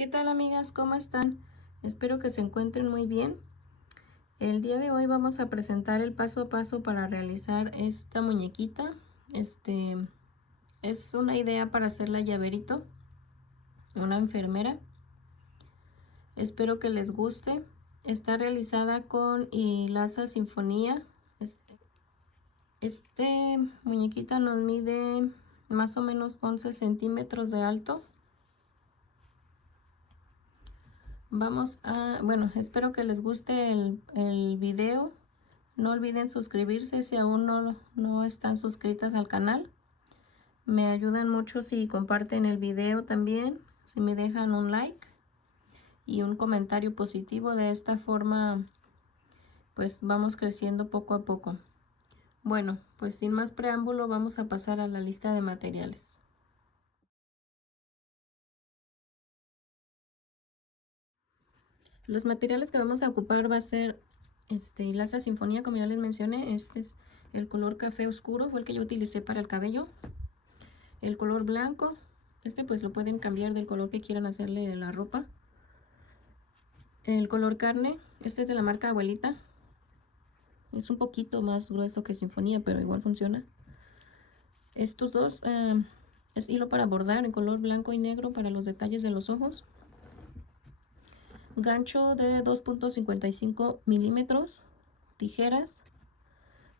¿Qué tal, amigas? ¿Cómo están? Espero que se encuentren muy bien. El día de hoy vamos a presentar el paso a paso para realizar esta muñequita. Es una idea para hacerla llaverito, una enfermera. Espero que les guste. Está realizada con hilaza sinfonía. Este muñequita nos mide más o menos 11 centímetros de alto. Bueno, espero que les guste el video. No olviden suscribirse si aún no están suscritas al canal. Me ayudan mucho si comparten el video también, si me dejan un like y un comentario positivo. De esta forma, pues vamos creciendo poco a poco. Bueno, pues sin más preámbulo, vamos a pasar a la lista de materiales. Los materiales que vamos a ocupar va a ser hilaza sinfonía, como ya les mencioné. Este es el color café oscuro, fue el que yo utilicé para el cabello. El color blanco, pues lo pueden cambiar del color que quieran hacerle la ropa. El color carne, este es de la marca Abuelita. Es un poquito más grueso que Sinfonía, pero igual funciona. Estos dos es hilo para bordar en color blanco y negro para los detalles de los ojos. Gancho de 2.55 milímetros. Tijeras.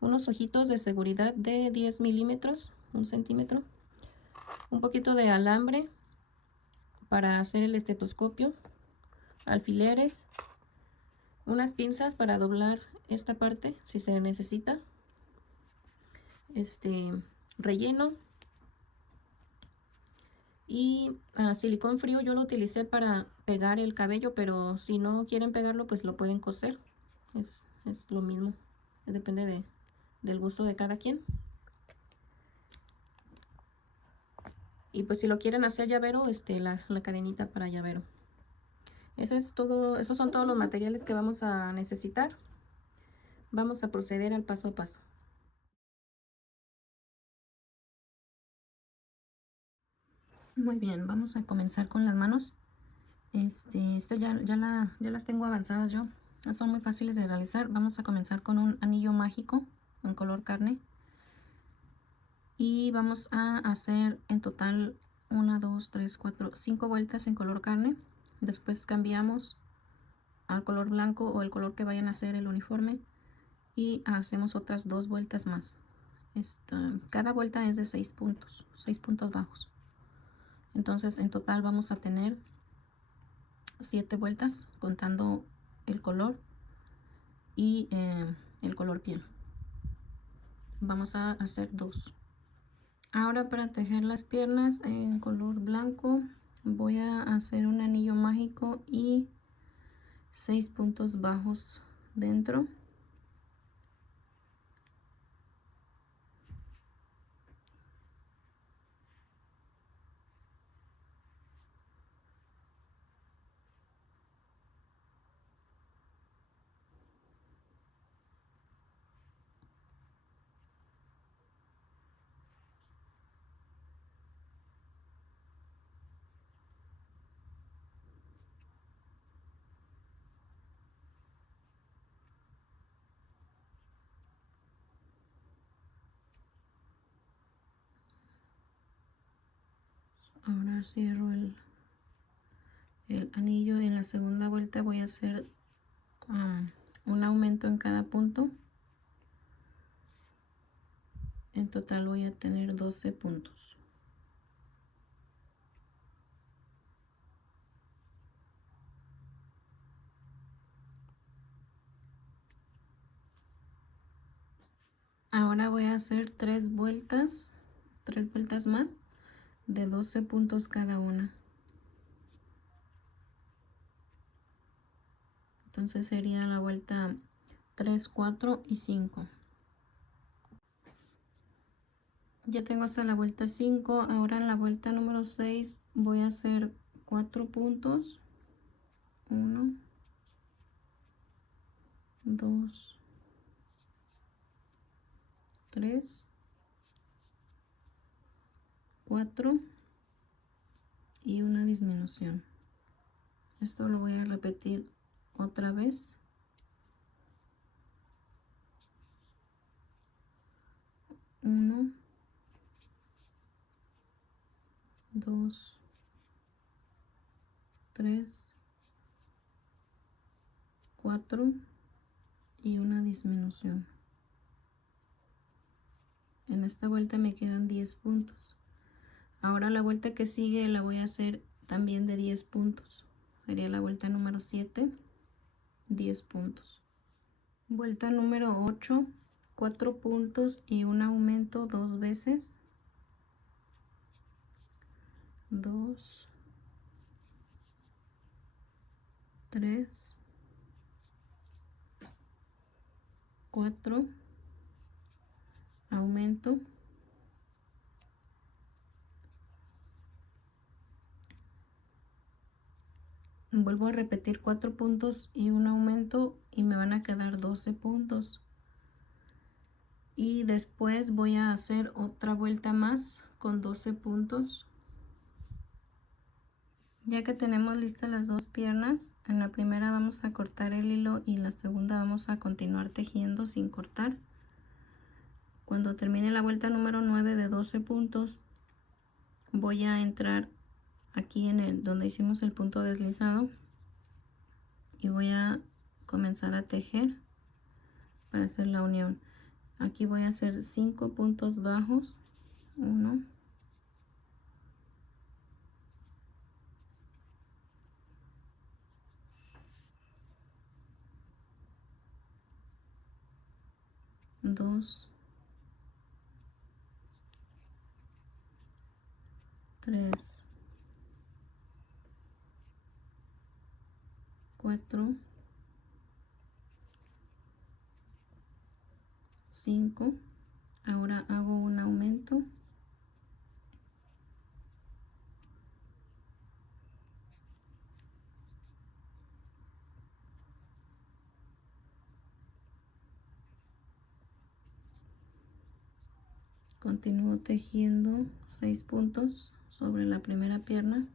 Unos ojitos de seguridad de 10 milímetros, 1 centímetro. Un poquito de alambre para hacer el estetoscopio. Alfileres. Unas pinzas para doblar esta parte si se necesita. Relleno y silicón frío. Yo lo utilicé para pegar el cabello, pero si no quieren pegarlo, pues lo pueden coser. Es lo mismo, depende del gusto de cada quien. Y pues si lo quieren hacer llavero, la cadenita para llavero. Eso es todo. Esos son todos los materiales que vamos a necesitar. Vamos a proceder al paso a paso. Muy bien, vamos a comenzar con las manos. Ya las tengo avanzadas yo. Son muy fáciles de realizar. Vamos a comenzar con un anillo mágico en color carne. Y vamos a hacer en total 1, 2, 3, 4, 5 vueltas en color carne. Después cambiamos al color blanco o el color que vayan a hacer el uniforme. Y hacemos otras 2 vueltas más. Cada vuelta es de 6 puntos bajos. Entonces en total vamos a tener 7 vueltas contando el color y el color piel. Vamos a hacer 2. Ahora, para tejer las piernas en color blanco, voy a hacer un anillo mágico y 6 puntos bajos dentro. Ahora cierro el anillo. En la segunda vuelta voy a hacer un aumento en cada punto. En total voy a tener 12 puntos. Ahora voy a hacer 3 vueltas más de 12 puntos cada una. Entonces sería la vuelta 3, 4 y 5. Ya tengo hasta la vuelta 5. Ahora en la vuelta número 6 voy a hacer 4 puntos. 1, 2, 3, 4 y una disminución. Esto lo voy a repetir otra vez. 1, 2, 3, 4 y una disminución. En esta vuelta me quedan 10 puntos. Ahora la vuelta que sigue la voy a hacer también de 10 puntos. Sería la vuelta número 7, 10 puntos. Vuelta número 8, 4 puntos y un aumento 2 veces. 2, 3, 4, aumento, vuelvo a repetir 4 puntos y un aumento y me van a quedar 12 puntos. Y después voy a hacer otra vuelta más con 12 puntos. Ya que tenemos listas las dos piernas, en la primera vamos a cortar el hilo y la segunda vamos a continuar tejiendo sin cortar. Cuando termine la vuelta número 9 de 12 puntos, voy a entrar aquí en el donde hicimos el punto deslizado y voy a comenzar a tejer para hacer la unión. Aquí voy a hacer 5 puntos bajos. 1, 2, 3, 4, 5. Ahora hago un aumento. Continúo tejiendo 6 puntos sobre la primera pierna.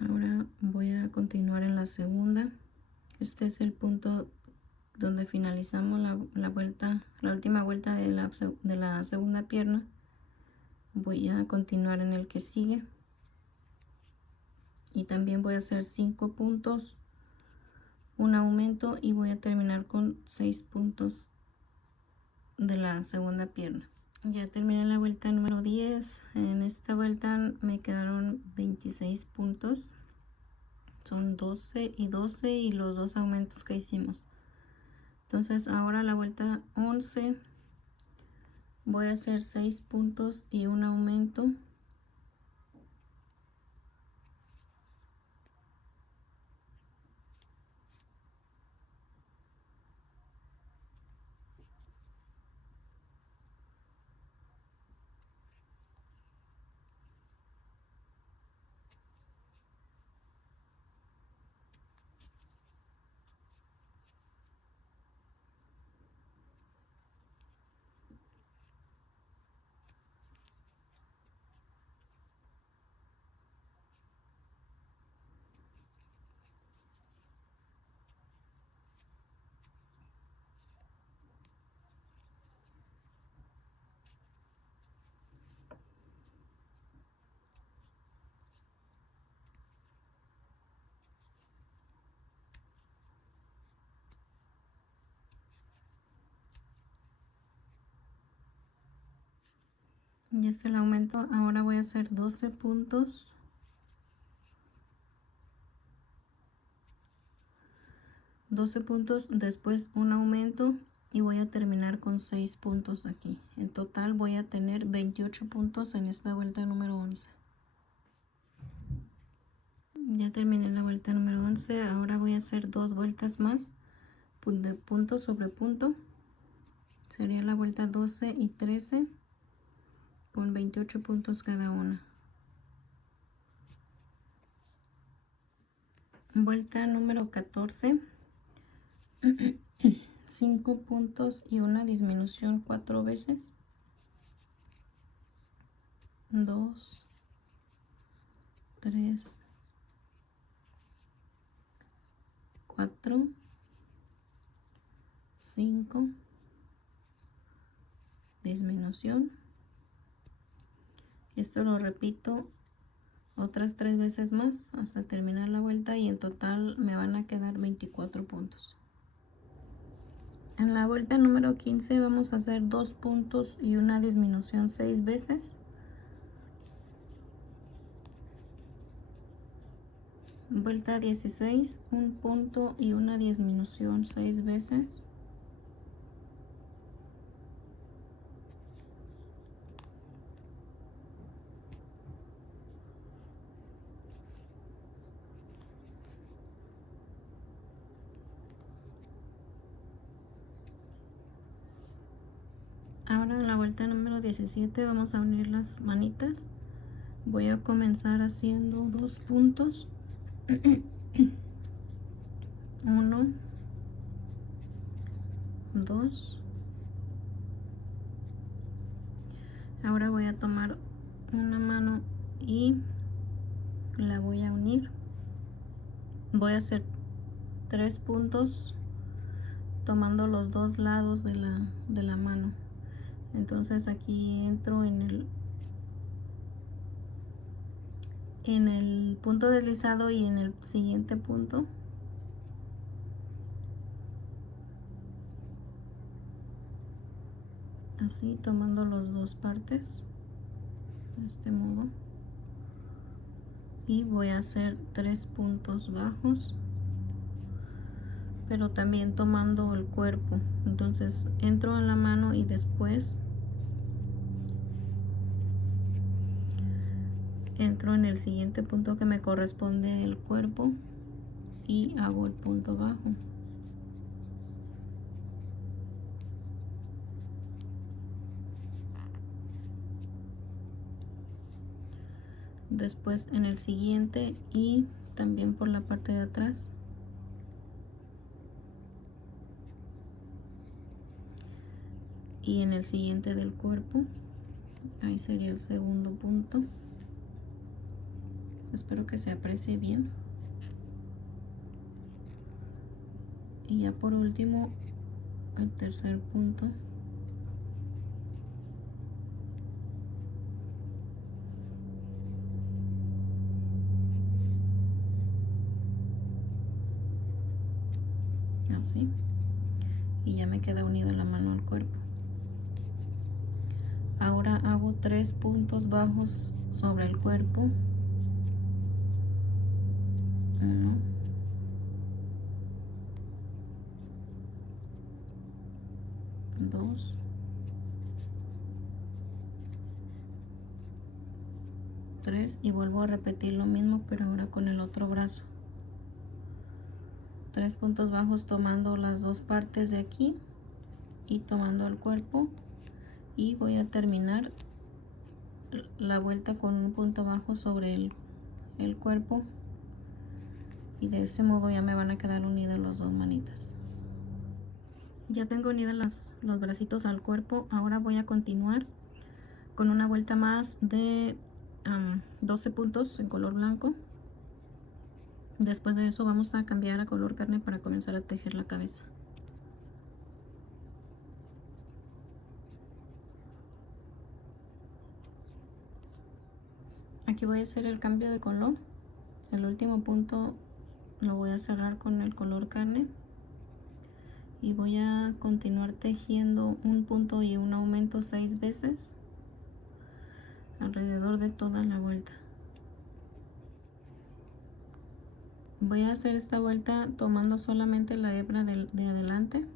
Ahora voy a continuar en la segunda. Este es el punto donde finalizamos la vuelta, la última vuelta de la segunda pierna. Voy a continuar en el que sigue y también voy a hacer 5 puntos, un aumento y voy a terminar con 6 puntos de la segunda pierna. Ya terminé la vuelta número 10. En esta vuelta me quedaron 26 puntos. Son 12 y 12 y los dos aumentos que hicimos. Entonces ahora la vuelta 11 voy a hacer 6 puntos y un aumento. Y este es el aumento. Ahora voy a hacer 12 puntos. 12 puntos, después un aumento y voy a terminar con 6 puntos aquí. En total voy a tener 28 puntos en esta vuelta número 11. Ya terminé la vuelta número 11. Ahora voy a hacer dos vueltas más de punto sobre punto. Sería la vuelta 12 y 13 con 28 puntos cada una. Vuelta número 14. 5 puntos y una disminución 4 veces. 2, 3, 4, 5, disminución. Esto lo repito otras 3 veces más hasta terminar la vuelta y en total me van a quedar 24 puntos. En la vuelta número 15 vamos a hacer 2 puntos y una disminución 6 veces. Vuelta 16, un punto y una disminución 6 veces. Ahora en la vuelta número 17 vamos a unir las manitas. Voy a comenzar haciendo 2 puntos. 1, 2. Ahora voy a tomar una mano y la voy a unir. Voy a hacer 3 puntos tomando los dos lados de la mano. Entonces aquí entro en el punto deslizado y en el siguiente punto. Así tomando las dos partes de este modo. Y voy a hacer 3 puntos bajos, pero también tomando el cuerpo. Entonces entro en la mano y después entro en el siguiente punto que me corresponde el cuerpo y hago el punto bajo. Después en el siguiente y también por la parte de atrás. Y en el siguiente del cuerpo. Ahí sería el segundo punto. Espero que se aprecie bien. Y ya por último el tercer punto. Así. Y ya me queda unida la mano al cuerpo. Ahora hago 3 puntos bajos sobre el cuerpo. 1, 2, 3 y vuelvo a repetir lo mismo pero ahora con el otro brazo. 3 puntos bajos tomando las dos partes de aquí y tomando el cuerpo, y voy a terminar la vuelta con un punto bajo sobre el cuerpo, y de ese modo ya me van a quedar unidas las dos manitas. Ya tengo unidas los bracitos al cuerpo. Ahora voy a continuar con una vuelta más de 12 puntos en color blanco. Después de eso vamos a cambiar a color carne para comenzar a tejer la cabeza. Aquí voy a hacer el cambio de color. El último punto lo voy a cerrar con el color carne y voy a continuar tejiendo un punto y un aumento 6 veces alrededor de toda la vuelta. Voy a hacer esta vuelta tomando solamente la hebra de adelante.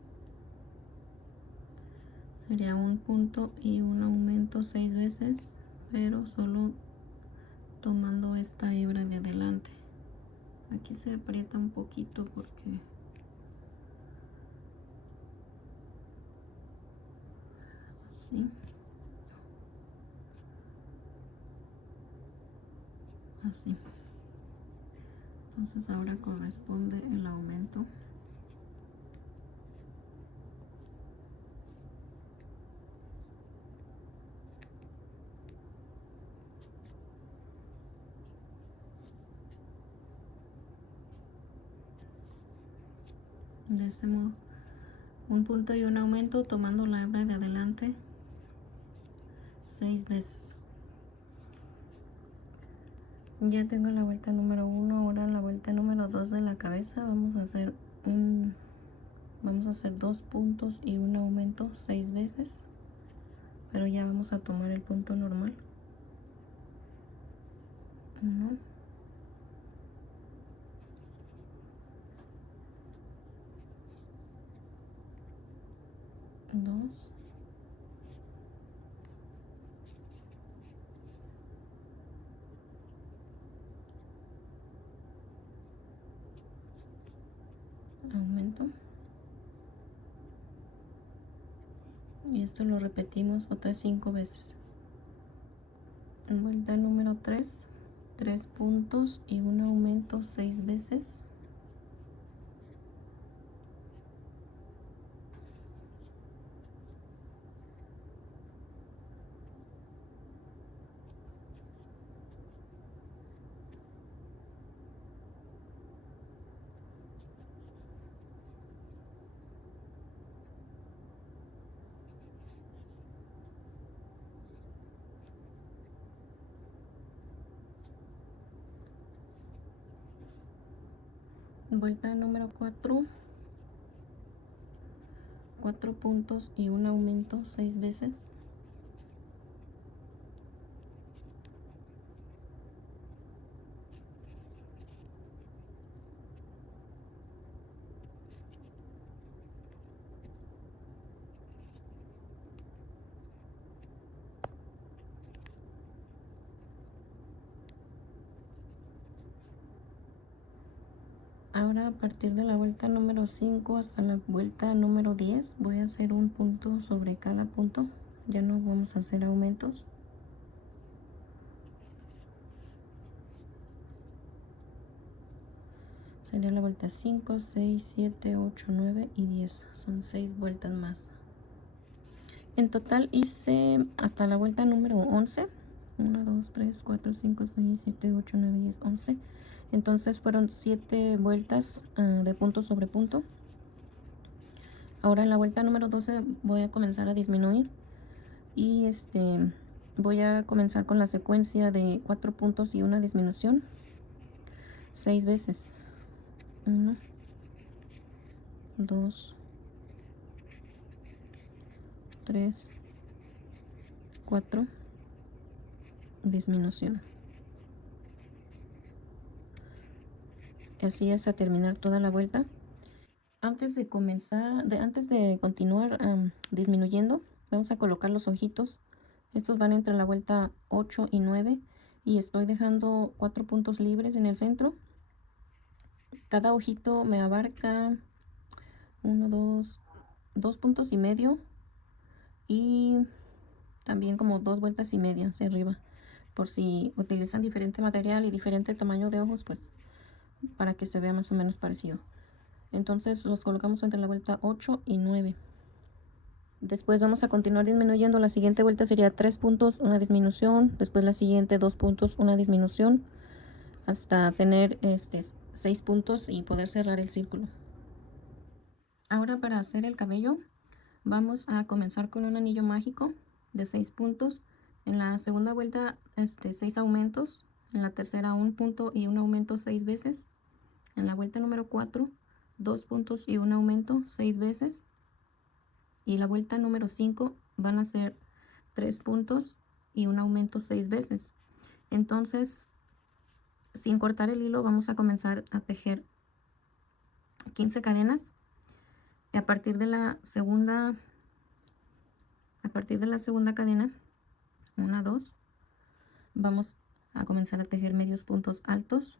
Sería un punto y un aumento 6 veces, pero solo tomando esta hebra de adelante. Aquí se aprieta un poquito porque así, así. Entonces ahora corresponde el aumento. De este modo, un punto y un aumento tomando la hebra de adelante 6 veces. Ya tengo la vuelta número 1, ahora la vuelta número 2 de la cabeza. Vamos a hacer 2 puntos y un aumento 6 veces, pero ya vamos a tomar el punto normal. 1, 2, aumento, y esto lo repetimos otras 5 veces. Vuelta número 3, 3 puntos y un aumento 6 veces. Vuelta número 4, 4 puntos y un aumento 6 veces. Ahora a partir de la vuelta número 5 hasta la vuelta número 10 voy a hacer un punto sobre cada punto. Ya no vamos a hacer aumentos. Sería la vuelta 5, 6, 7, 8, 9 y 10. Son 6 vueltas más. En total hice hasta la vuelta número 11. 1, 2, 3, 4, 5, 6, 7, 8, 9, 10, 11. Entonces fueron 7 vueltas de punto sobre punto. Ahora en la vuelta número 12 voy a comenzar a disminuir. Y voy a comenzar con la secuencia de 4 puntos y una disminución 6 veces. 1, 2, 3, 4, disminución. Así es a terminar toda la vuelta. Antes de continuar disminuyendo, vamos a colocar los ojitos. Estos van entre la vuelta 8 y 9 y estoy dejando 4 puntos libres en el centro. Cada ojito me abarca 1, 2 puntos y medio y también como 2 vueltas y media hacia arriba, por si utilizan diferente material y diferente tamaño de ojos, pues para que se vea más o menos parecido. Entonces los colocamos entre la vuelta 8 y 9. Después vamos a continuar disminuyendo. La siguiente vuelta sería 3 puntos, una disminución. Después la siguiente 2 puntos, una disminución, hasta tener 6 puntos y poder cerrar el círculo. Ahora para hacer el cabello vamos a comenzar con un anillo mágico de 6 puntos. En la segunda vuelta 6 aumentos. En la tercera 1 punto y un aumento 6 veces. En la vuelta número 4 2 puntos y un aumento 6 veces. Y la vuelta número 5 van a ser 3 puntos y un aumento 6 veces. Entonces, sin cortar el hilo, vamos a comenzar a tejer 15 cadenas. Y a partir de la segunda cadena, 1, 2, vamos a comenzar a tejer medios puntos altos.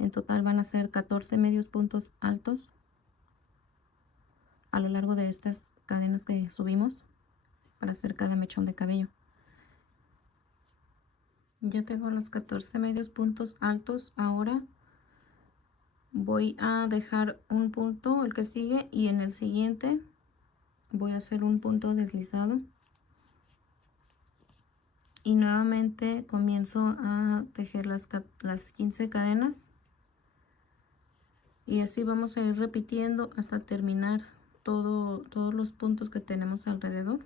En total van a ser 14 medios puntos altos a lo largo de estas cadenas que subimos para hacer cada mechón de cabello. Ya tengo los 14 medios puntos altos. Ahora voy a dejar un punto, el que sigue, y en el siguiente voy a hacer un punto deslizado y nuevamente comienzo a tejer las 15 cadenas, y así vamos a ir repitiendo hasta terminar todos los puntos que tenemos alrededor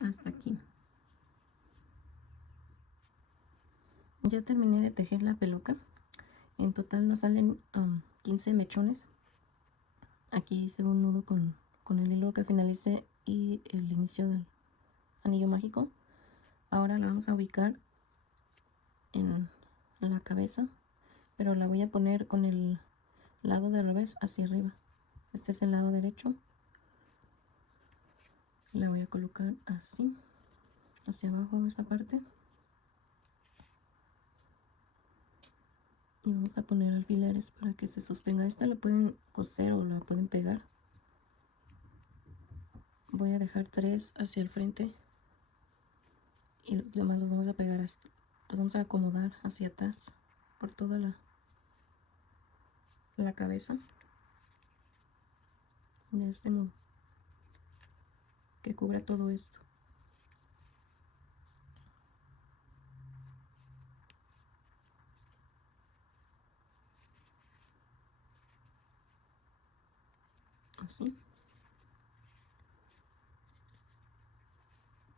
hasta aquí. Ya terminé de tejer la peluca. En total nos salen 15 mechones. Aquí hice un nudo con el hilo que finalicé y el inicio del anillo mágico. Ahora la vamos a ubicar en la cabeza, pero la voy a poner con el lado de revés hacia arriba. Este es el lado derecho. La voy a colocar así, hacia abajo esta parte. Y vamos a poner alfileres para que se sostenga. Esta la pueden coser o la pueden pegar. Voy a dejar 3 hacia el frente y los demás los vamos a pegar los vamos a acomodar hacia atrás por toda la cabeza, de este modo, que cubra todo esto. Así.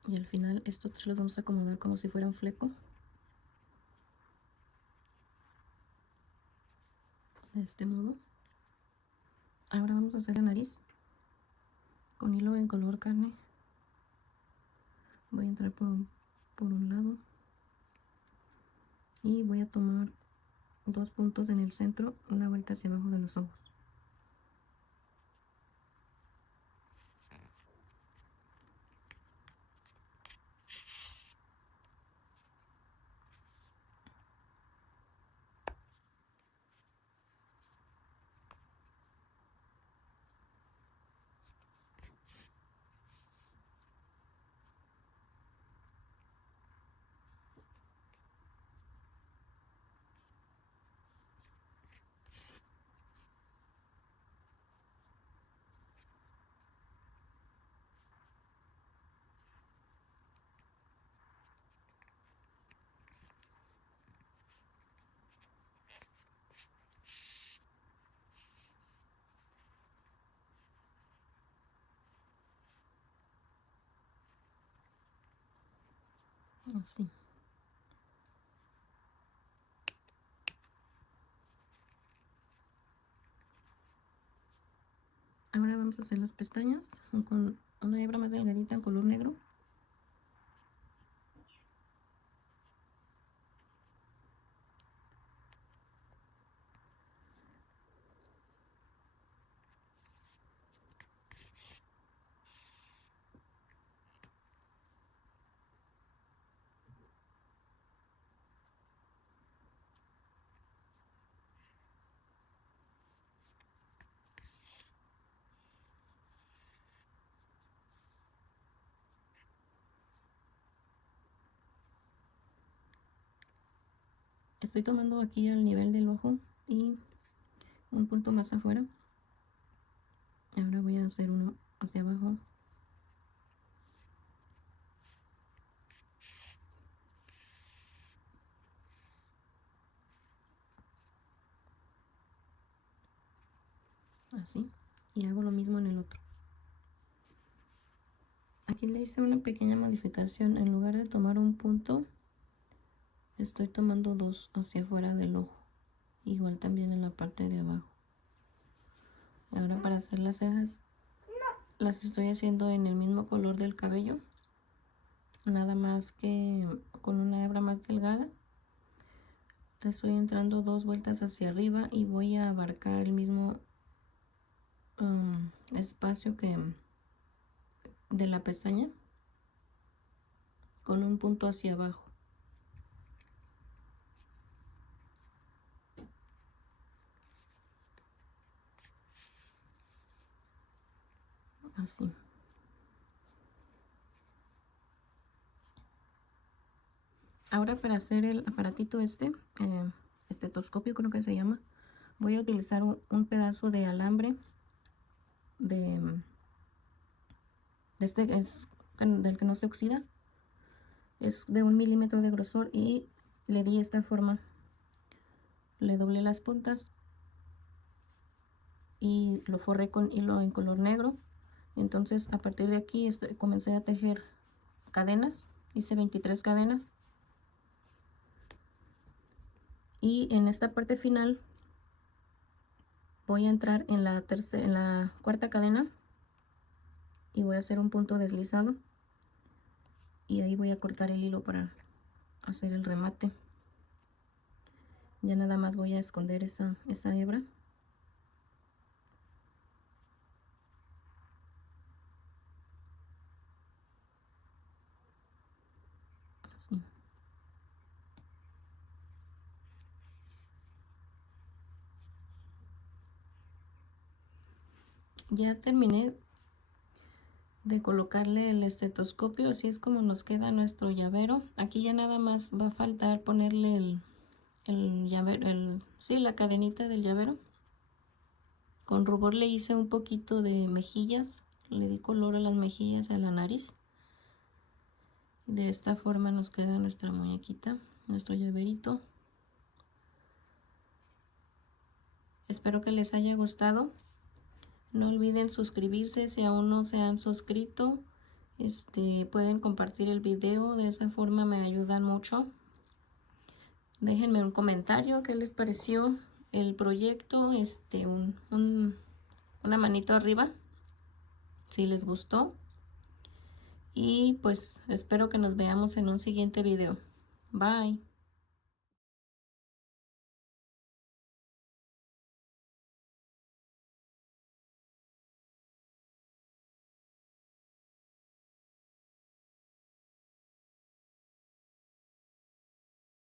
Y al final estos 3 los vamos a acomodar como si fuera un fleco, de este modo. Ahora vamos a hacer la nariz con hilo en color carne. Voy a entrar por un lado y voy a tomar 2 puntos en el centro, una vuelta hacia abajo de los ojos. Así. Ahora vamos a hacer las pestañas con una hebra más delgadita en color negro. Estoy tomando aquí al nivel del ojo y un punto más afuera. Ahora voy a hacer uno hacia abajo. Así. Y hago lo mismo en el otro. Aquí le hice una pequeña modificación. En lugar de tomar un punto, estoy tomando 2 hacia afuera del ojo. Igual también en la parte de abajo. Ahora para hacer las cejas, las estoy haciendo en el mismo color del cabello, nada más que con una hebra más delgada. Estoy entrando 2 vueltas hacia arriba y voy a abarcar el mismo espacio que de la pestaña con un punto hacia abajo. Así. Ahora para hacer el aparatito estetoscopio creo que se llama, voy a utilizar un pedazo de alambre de este es del que no se oxida, es de 1 milímetro de grosor y le di esta forma, le doblé las puntas y lo forré con hilo en color negro. Entonces a partir de aquí comencé a tejer cadenas, hice 23 cadenas y en esta parte final voy a entrar en la cuarta cadena y voy a hacer un punto deslizado y ahí voy a cortar el hilo para hacer el remate. Ya nada más voy a esconder esa hebra. Así. Ya terminé de colocarle el estetoscopio, así es como nos queda nuestro llavero. Aquí ya nada más va a faltar ponerle el llavero, sí, la cadenita del llavero. Con rubor le hice un poquito de mejillas, le di color a las mejillas y a la nariz. De esta forma nos queda nuestra muñequita, nuestro llaverito. Espero que les haya gustado. No olviden suscribirse si aún no se han suscrito. Pueden compartir el video, de esa forma me ayudan mucho. Déjenme un comentario qué les pareció el proyecto, una manito arriba si les gustó. Y pues espero que nos veamos en un siguiente video. Bye.